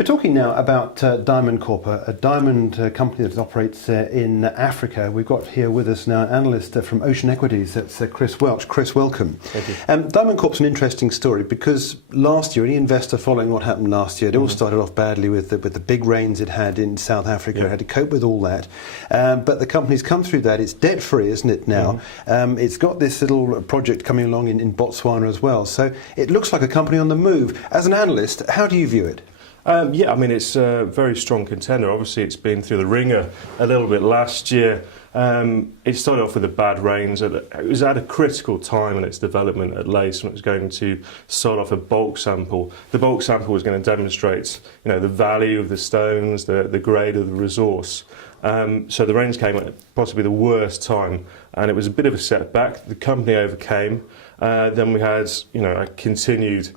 We're talking now about DiamondCorp, a diamond company that operates in Africa. We've got here with us now an analyst from Ocean Equities. That's Chris Welch. Chris, welcome. Thank you. DiamondCorp's an interesting story because last year, any investor following what happened last year, it all started off badly with the big rains it had in South Africa. It had to cope with all that. But the company's come through that. It's debt-free, isn't it, now? It's got this little project coming along in Botswana as well. So it looks like a company on the move. As an analyst, how do you view it? Yeah, I mean, it's a very strong contender. Obviously, it's been through the ringer a little bit last year. It started off with the bad rains. It was at a critical time in its development at Lace when it was going to start off a bulk sample. The bulk sample was going to demonstrate, the value of the stones, the grade of the resource. So the rains came at possibly the worst time, and it was a bit of a setback. The company overcame. Then we had, a continued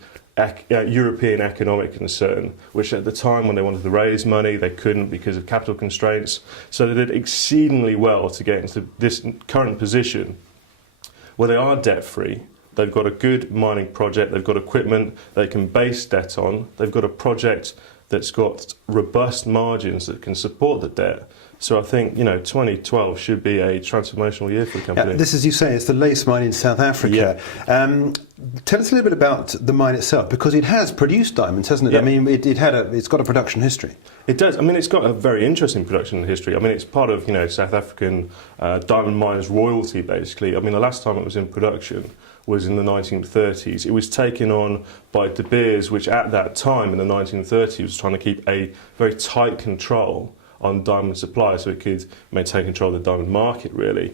European economic concern, which at the time when they wanted to raise money, they couldn't because of capital constraints. So they did exceedingly well to get into this current position where they are debt-free. They've got a good mining project, they've got equipment they can base debt on, they've got a project that's got robust margins that can support the debt. So I think, 2012 should be a transformational year for the company. This, as you say, is the Lace mine in South Africa. Yeah. Tell us a little bit about the mine itself, because it has produced diamonds, hasn't it? Yeah. I mean, it's got a production history. It does. I mean, it's got a very interesting production history. I mean, it's part of, South African diamond miners' royalty, basically. I mean, the last time it was in production was in the 1930s. It was taken on by De Beers, which at that time in the 1930s was trying to keep a very tight control on diamond supply so it could maintain control of the diamond market, really.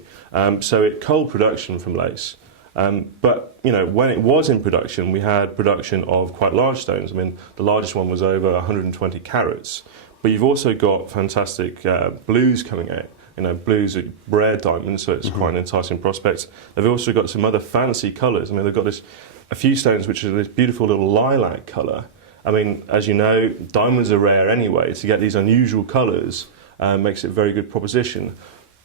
So it culled production from Lace. But, when it was in production, we had production of quite large stones. I mean, the largest one was over 120 carats. But you've also got fantastic blues coming out. Blues are rare diamonds, so it's quite an enticing prospect. They've also got some other fancy colours. I mean, they've got a few stones which are this beautiful little lilac colour. I mean, as you know, diamonds are rare anyway. To get these unusual colours makes it a very good proposition.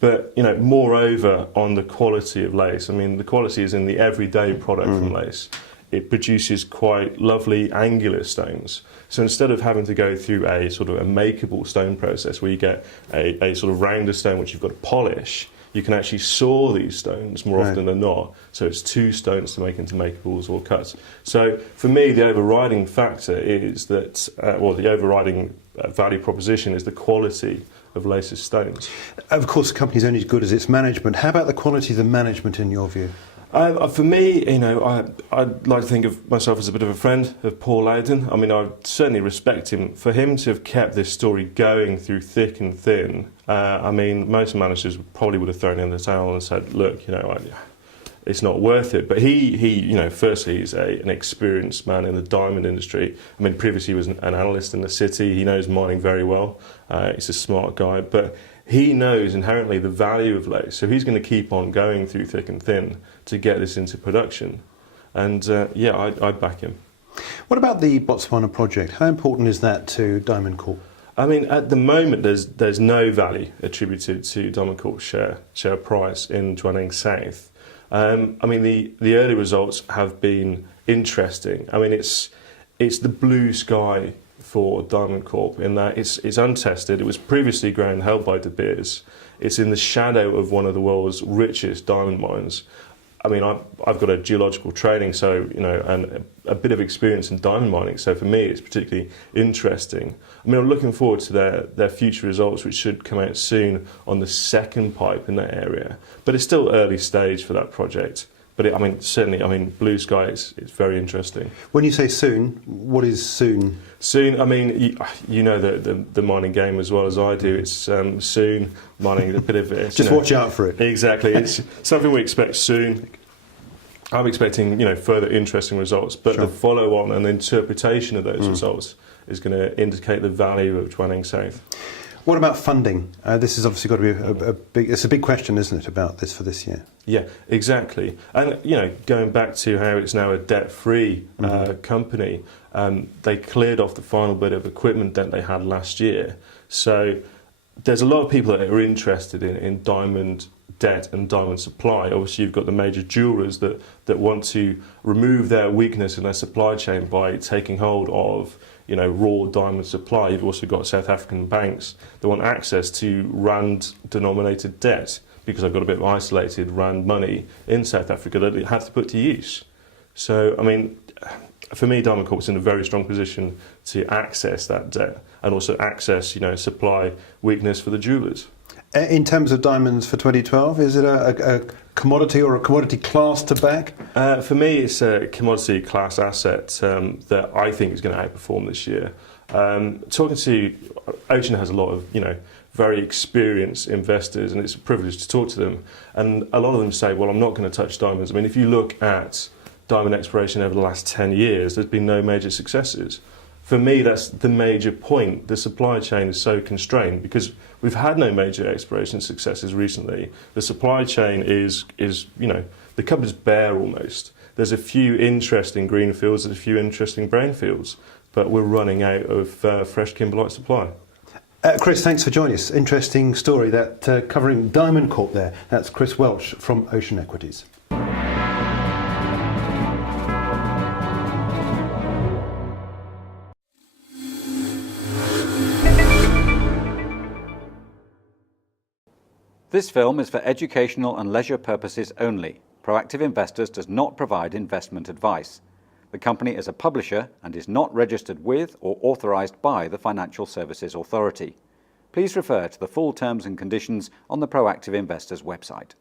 But, moreover, on the quality of Lace, I mean, the quality is in the everyday product from Lace. It produces quite lovely angular stones. So instead of having to go through a sort of a makeable stone process where you get a sort of rounder stone which you've got to polish, you can actually saw these stones more often than not. So it's two stones to make into makeables or cuts. So for me, the overriding factor is that, the overriding value proposition is the quality of Lace's stones. Of course, the company's only as good as its management. How about the quality of the management in your view? For me, I'd like to think of myself as a bit of a friend of Paul Loudon. I mean, I certainly respect him. For him to have kept this story going through thick and thin, I mean, most managers probably would have thrown in the towel and said, look, it's not worth it. But he firstly, he's an experienced man in the diamond industry. I mean, previously he was an analyst in the city. He knows mining very well. He's a smart guy. But he knows inherently the value of Lace, so he's going to keep on going through thick and thin to get this into production. And I'd back him. What about the Botswana project? How important is that to DiamondCorp? I mean, at the moment, there's no value attributed to DiamondCorp's share price in Jwaneng South. I mean, the early results have been interesting. I mean, it's the blue sky for DiamondCorp in that it's untested. It was previously ground held by De Beers. It's in the shadow of one of the world's richest diamond mines. I mean, I've got a geological training, so and a bit of experience in diamond mining. So for me, it's particularly interesting. I mean, I'm looking forward to their future results, which should come out soon on the second pipe in that area. But it's still early stage for that project. But certainly, blue sky is very interesting. When you say soon, what is soon? Soon, I mean, you know the mining game as well as I do. It's soon, mining a bit of it. Just watch out for it. Exactly. It's something we expect soon. I'm expecting, further interesting results. But the follow-on and interpretation of those results is going to indicate the value of Jwaneng South. What about funding? This has obviously got to be it's a big question, isn't it, about this for this year? Yeah, exactly. And, going back to how it's now a debt-free company, they cleared off the final bit of equipment debt they had last year. So there's a lot of people that are interested in diamond debt and diamond supply. Obviously, you've got the major jewelers that want to remove their weakness in their supply chain by taking hold of raw diamond supply. You've also got South African banks that want access to rand-denominated debt because they've got a bit of isolated rand money in South Africa that they have to put to use. So, I mean, for me, DiamondCorp is in a very strong position to access that debt and also access, supply weakness for the jewelers. In terms of diamonds for 2012, is it a commodity or a commodity class to back? For me, it's a commodity class asset that I think is going to outperform this year. Talking to Ocean has a lot of, very experienced investors, and it's a privilege to talk to them. And a lot of them say, well, I'm not going to touch diamonds. I mean, if you look at diamond exploration over the last 10 years, there's been no major successes. For me, that's the major point. The supply chain is so constrained because we've had no major exploration successes recently. The supply chain is the cupboard's bare almost. There's a few interesting green fields, there's a few interesting brown fields, but we're running out of fresh kimberlite supply. Chris, thanks for joining us. Interesting story that covering DiamondCorp there. That's Chris Welch from Ocean Equities. This film is for educational and leisure purposes only. Proactive Investors does not provide investment advice. The company is a publisher and is not registered with or authorized by the Financial Services Authority. Please refer to the full terms and conditions on the Proactive Investors website.